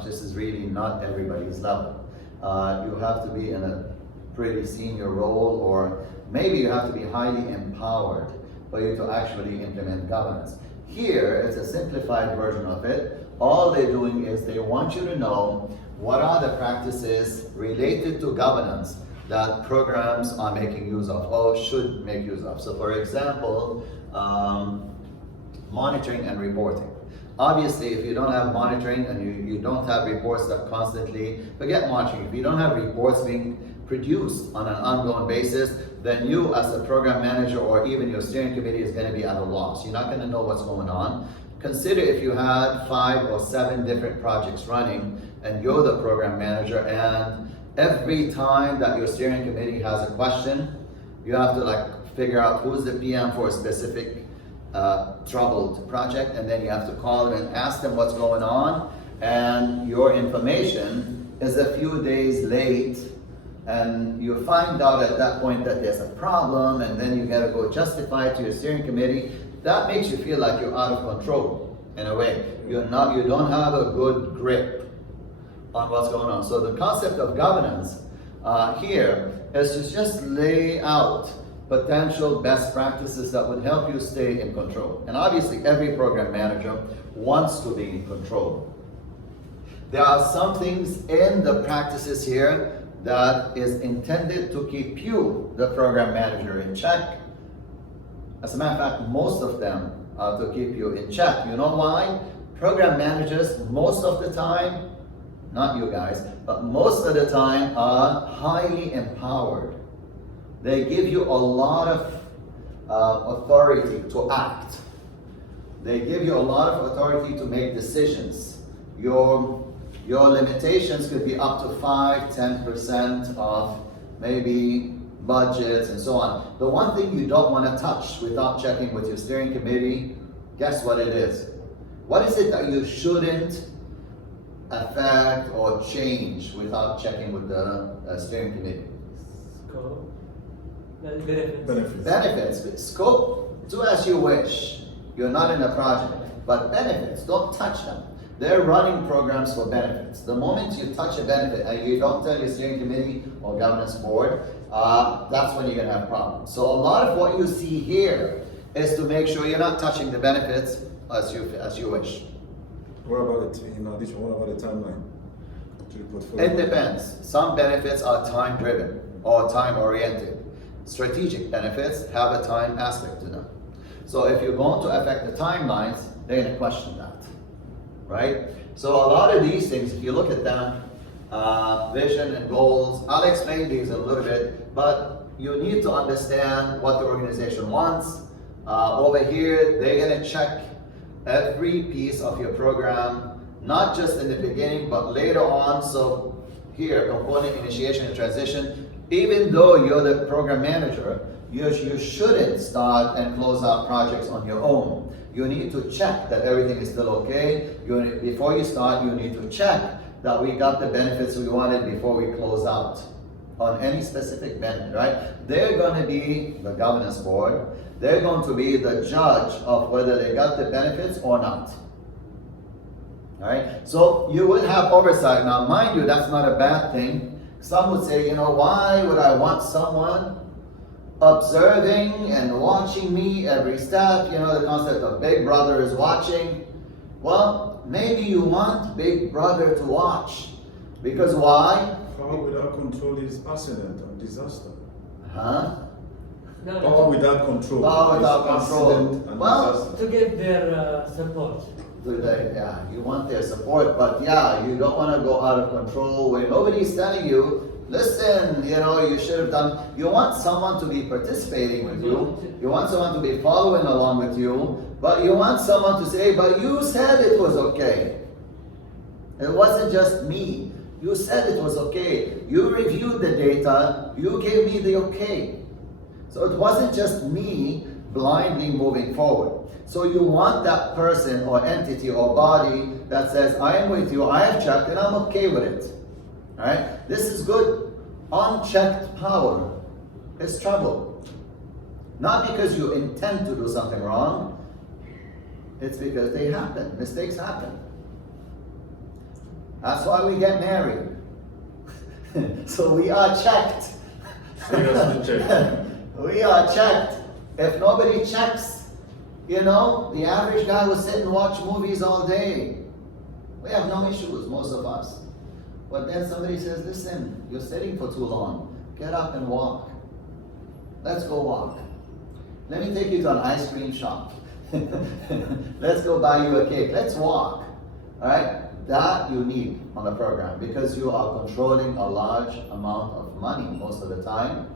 much. This is really not everybody's level. You have to be in a pretty senior role, or maybe you have to be highly empowered for you to actually implement governance. Here, it's a simplified version of it. All they're doing is they want you to know what are the practices related to governance that programs are making use of or should make use of. So for example, monitoring and reporting. Obviously, if you don't have monitoring and you don't have reports that constantly, forget monitoring, if you don't have reports being produced on an ongoing basis, then you as a program manager or even your steering committee is going to be at a loss. You're not going to know what's going on. Consider if you had 5 or 7 different projects running and you're the program manager, and every time that your steering committee has a question, you have to figure out who's the PM for a specific troubled project, and then you have to call them and ask them what's going on, and your information is a few days late, and you find out at that point that there's a problem, and then you gotta go justify it to your steering committee. That makes you feel like you're out of control in a way. You don't have a good grip on what's going on. So the concept of governance here is to just lay out potential best practices that would help you stay in control. And obviously every program manager wants to be in control. There are some things in the practices here that is intended to keep you, the program manager, in check. As a matter of fact, most of them are to keep you in check. You know why? Program managers, most of the time, not you guys, but most of the time are highly empowered. They give you a lot of authority to act. They give you a lot of authority to make decisions. Your limitations could be up to 5-10% of maybe budgets and so on. The one thing you don't want to touch without checking with your steering committee, guess what it is? What is it that you shouldn't affect or change without checking with the steering committee? Scope. Benefits. Benefits. Scope, do as you wish. You're not in a project. But benefits, don't touch them. They're running programs for benefits. The moment you touch a benefit and you don't tell your steering committee or governance board, that's when you're going to have problems. So a lot of what you see here is to make sure you're not touching the benefits as you wish. What about it, in addition, what about the timeline to the portfolio? It depends. Some benefits are time driven or time oriented. Strategic benefits have a time aspect to them. So if you're going to affect the timelines, they're going to question that, right? So a lot of these things, if you look at them, vision and goals, I'll explain these in a little bit, but you need to understand what the organization wants. Over here, they're going to check every piece of your program, not just in the beginning, but later on. So here, component initiation and transition, even though you're the program manager, you shouldn't start and close out projects on your own. You need to check that everything is still okay. Before you start, you need to check that we got the benefits we wanted before we close out on any specific benefit, right? They're going to be the governance board. They're going to be the judge of whether they got the benefits or not. All right? So you will have oversight. Now, mind you, that's not a bad thing. Some would say, why would I want someone observing and watching me every step? The concept of Big Brother is watching. Well, maybe you want Big Brother to watch. Because why? Power without control is accident or disaster. Huh? Power without control. Power without control. Disaster. To get their support. You want their support, but you don't want to go out of control when nobody's telling you, listen, you should have done. You want someone to be participating with you. You want someone to be following along with you, but you want someone to say, but you said it was okay. It wasn't just me. You said it was okay. You reviewed the data. You gave me the okay. So it wasn't just me blindly moving forward. So you want that person or entity or body that says, I am with you, I have checked, and I'm okay with it. All right? This is good. Unchecked power is trouble. Not because you intend to do something wrong, it's because they happen. Mistakes happen. That's why we get married. So we are checked. Seriously checked. We are checked. If nobody checks, you know, the average guy will sit and watch movies all day. We have no issues, most of us. But then somebody says, listen, you're sitting for too long. Get up and walk. Let's go walk. Let me take you to an ice cream shop. Let's go buy you a cake. Let's walk. All right? That you need on the program because you are controlling a large amount of money most of the time.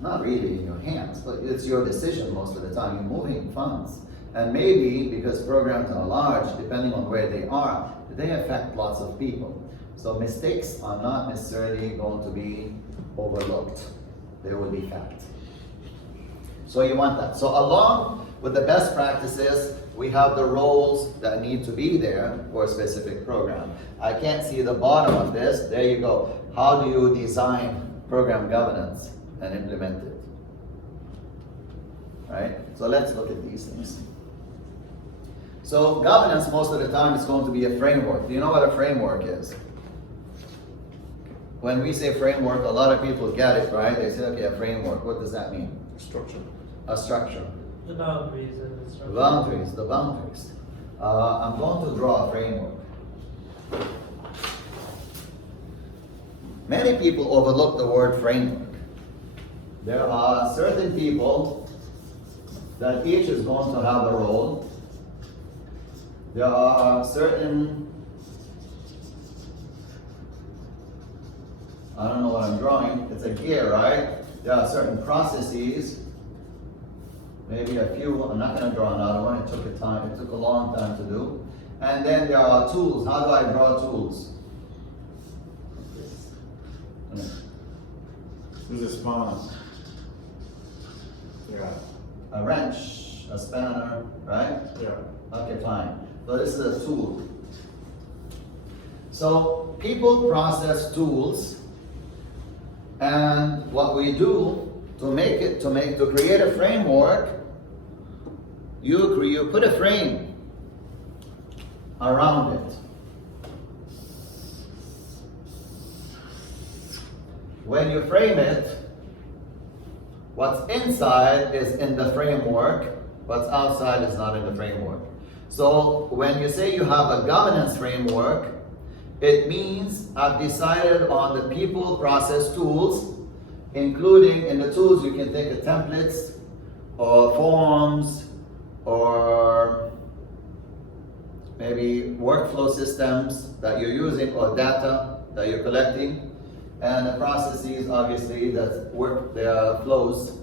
Not really in your hands, but it's your decision most of the time. You're moving funds. And maybe because programs are large, depending on where they are, they affect lots of people. So mistakes are not necessarily going to be overlooked. They will be fact. So you want that. So along with the best practices, we have the roles that need to be there for a specific program. I can't see the bottom of this. There you go. How do you design program governance and implement it? Right? So let's look at these things. So governance, most of the time, is going to be a framework. Do you know what a framework is? When we say framework, a lot of people get it, right? They say, okay, a framework. What does that mean? Structure. A structure. The boundaries and the structure. The boundaries. I'm going to draw a framework. Many people overlook the word framework. There are certain people that each is going to have a role. There are certain, I don't know what I'm drawing, it's a gear, right? There are certain processes, maybe a few, I'm not going to draw another one, it took a long time to do. And then there are tools. How do I draw tools? Use a spanner. Yeah. A wrench, a spanner, right? Yeah. Okay, fine. So this is a tool. So people process tools, and what we do to create a framework, you put a frame around it. When you frame it, what's inside is in the framework, what's outside is not in the framework. So when you say you have a governance framework, it means I've decided on the people process tools, including in the tools you can think of templates or forms or maybe workflow systems that you're using or data that you're collecting. And the processes, obviously, that work, there are flows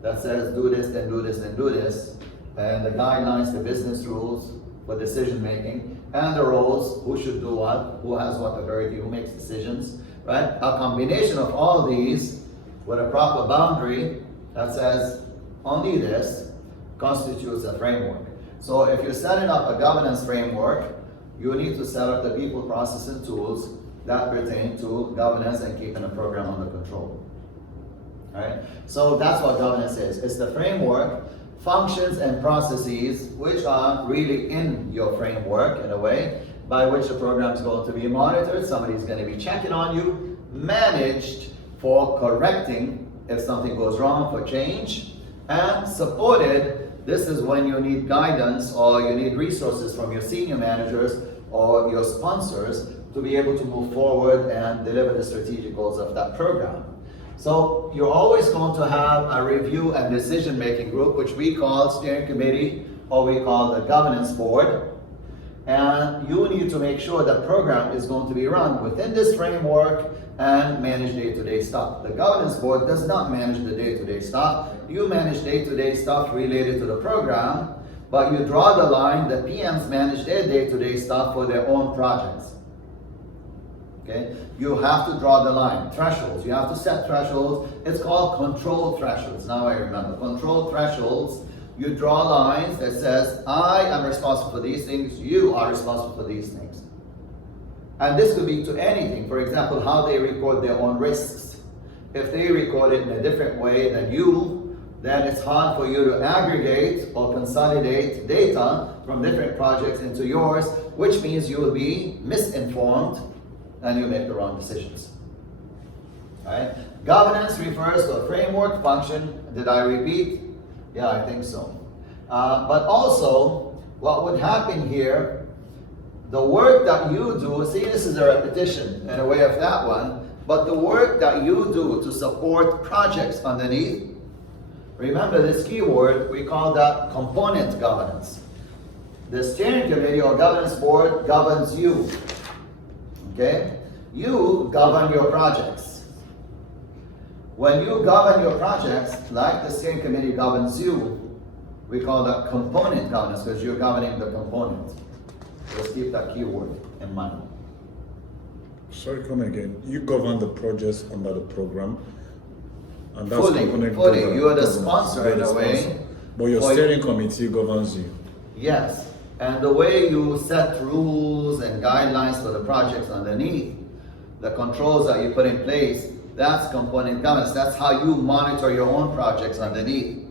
that says do this, then do this, then do this. And the guidelines, the business rules for decision making, and the roles, who should do what, who has what authority, who makes decisions, right? A combination of all these with a proper boundary that says only this constitutes a framework. So if you're setting up a governance framework, you need to set up the people, process, and tools that pertain to governance and keeping a program under control. All right? So that's what governance is. It's the framework, functions, and processes which are really in your framework in a way by which the program is going to be monitored. Somebody's going to be checking on you, managed for correcting if something goes wrong, for change, and supported. This is when you need guidance or you need resources from your senior managers or your sponsors to be able to move forward and deliver the strategic goals of that program. So you're always going to have a review and decision-making group, which we call steering committee, or we call the governance board. And you need to make sure the program is going to be run within this framework and manage day-to-day stuff. The governance board does not manage the day-to-day stuff. You manage day-to-day stuff related to the program, but you draw the line. The PMs manage their day-to-day stuff for their own projects. Okay? You have to draw the line. Thresholds. You have to set thresholds. It's called control thresholds. Now I remember. Control thresholds. You draw lines that says, I am responsible for these things. You are responsible for these things. And this could be to anything. For example, how they record their own risks. If they record it in a different way than you, then it's hard for you to aggregate or consolidate data from different projects into yours, which means you will be misinformed and you make the wrong decisions. Right? Governance refers to a framework function. Did I repeat? Yeah, I think so. But also, what would happen here, the work that you do, see, this is a repetition in a way of that one, but the work that you do to support projects underneath, remember this keyword, we call that component governance. The steering committee or governance board governs you. Okay? You govern your projects. When you govern your projects, like the steering committee governs you, we call that component governance because you're governing the component. Let's keep that keyword in mind. Sorry, come again. You govern the projects under the program, and that's Fully. You are the governance. sponsor in a way. But your steering committee governs you. Yes, and the way you set rules and guidelines for the projects underneath, the controls that you put in place, that's component governance. That's how you monitor your own projects underneath.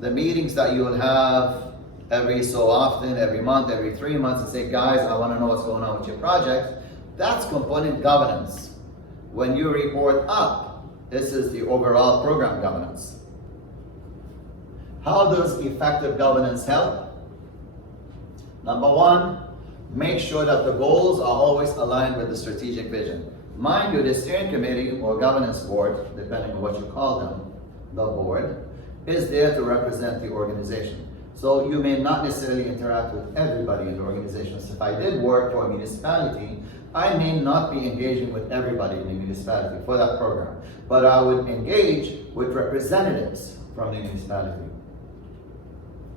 The meetings that you will have every so often, every month, every 3 months, and say, guys, I want to know what's going on with your project, that's component governance. When you report up, this is the overall program governance. How does effective governance help? Number one, make sure that the goals are always aligned with the strategic vision. Mind you, the steering committee or governance board, depending on what you call them, the board, is there to represent the organization. So you may not necessarily interact with everybody in the organization. So if I did work for a municipality, I may not be engaging with everybody in the municipality for that program, but I would engage with representatives from the municipality.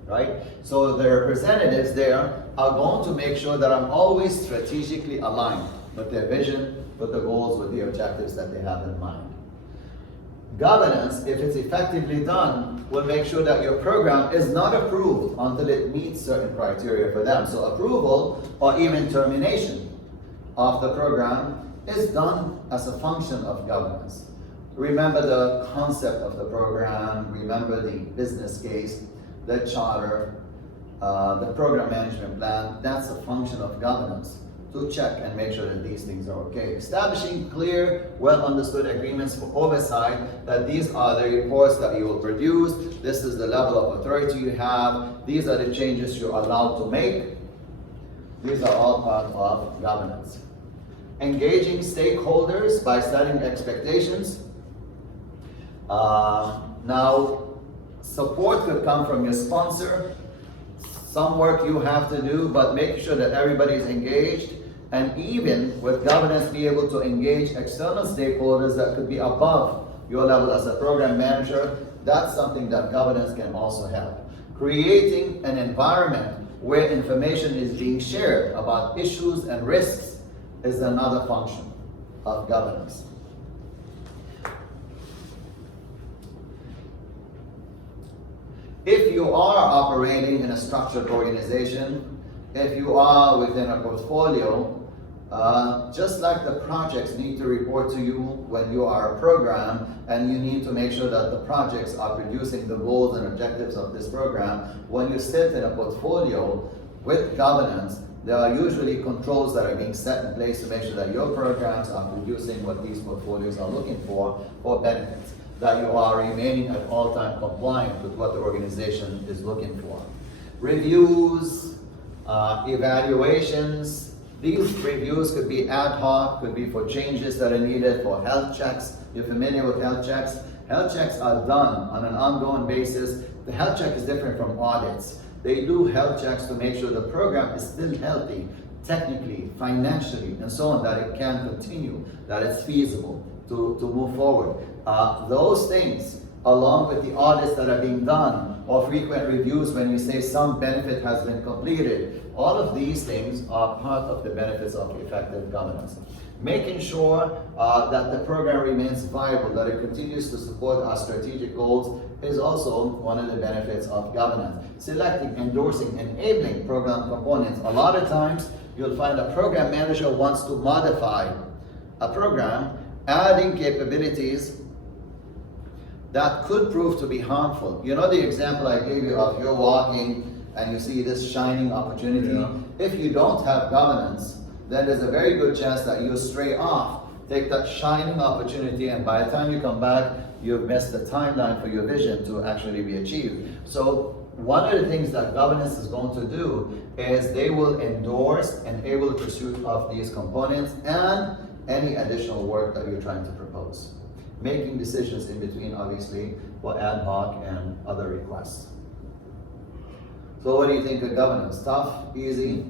Right? So the representatives there are going to make sure that I'm always strategically aligned with their vision, with the goals, with the objectives that they have in mind. Governance, if it's effectively done, will make sure that your program is not approved until it meets certain criteria for them. So approval or even termination of the program is done as a function of governance. Remember the concept of the program, remember the business case, the charter, the program management plan. That's a function of governance to check and make sure that these things are okay. Establishing clear, well understood agreements for oversight, that these are the reports that you will produce, this is the level of authority you have, these are the changes you're allowed to make. These are all part of governance. Engaging stakeholders by setting expectations. Now, support could come from your sponsor. Some work you have to do, but make sure that everybody is engaged. And even with governance, be able to engage external stakeholders that could be above your level as a program manager. That's something that governance can also help. Creating an environment where information is being shared about issues and risks is another function of governance. If you are operating in a structured organization, if you are within a portfolio, just like the projects need to report to you when you are a program, and you need to make sure that the projects are producing the goals and objectives of this program, when you sit in a portfolio with governance, there are usually controls that are being set in place to make sure that your programs are producing what these portfolios are looking for benefits, that you are remaining at all time compliant with what the organization is looking for. Reviews, evaluations. These reviews could be ad hoc, could be for changes that are needed, for health checks. You're familiar with health checks? Health checks are done on an ongoing basis. The health check is different from audits. They do health checks to make sure the program is still healthy, technically, financially, and so on, that it can continue, that it's feasible to move forward. Those things, along with the audits that are being done, or frequent reviews when you say some benefit has been completed, all of these things are part of the benefits of effective governance. Making sure that the program remains viable, that it continues to support our strategic goals, is also one of the benefits of governance. Selecting, endorsing, enabling program components. A lot of times, you'll find a program manager wants to modify a program, adding capabilities that could prove to be harmful. You know the example I gave you of you're walking and you see this shining opportunity. Yeah. If you don't have governance, then there's a very good chance that you stray off, take that shining opportunity, and by the time you come back, you've missed the timeline for your vision to actually be achieved. So one of the things that governance is going to do is they will endorse and enable the pursuit of these components and any additional work that you're trying to propose. Making decisions in between, obviously, for ad hoc and other requests. So what do you think of governance? Tough? Easy?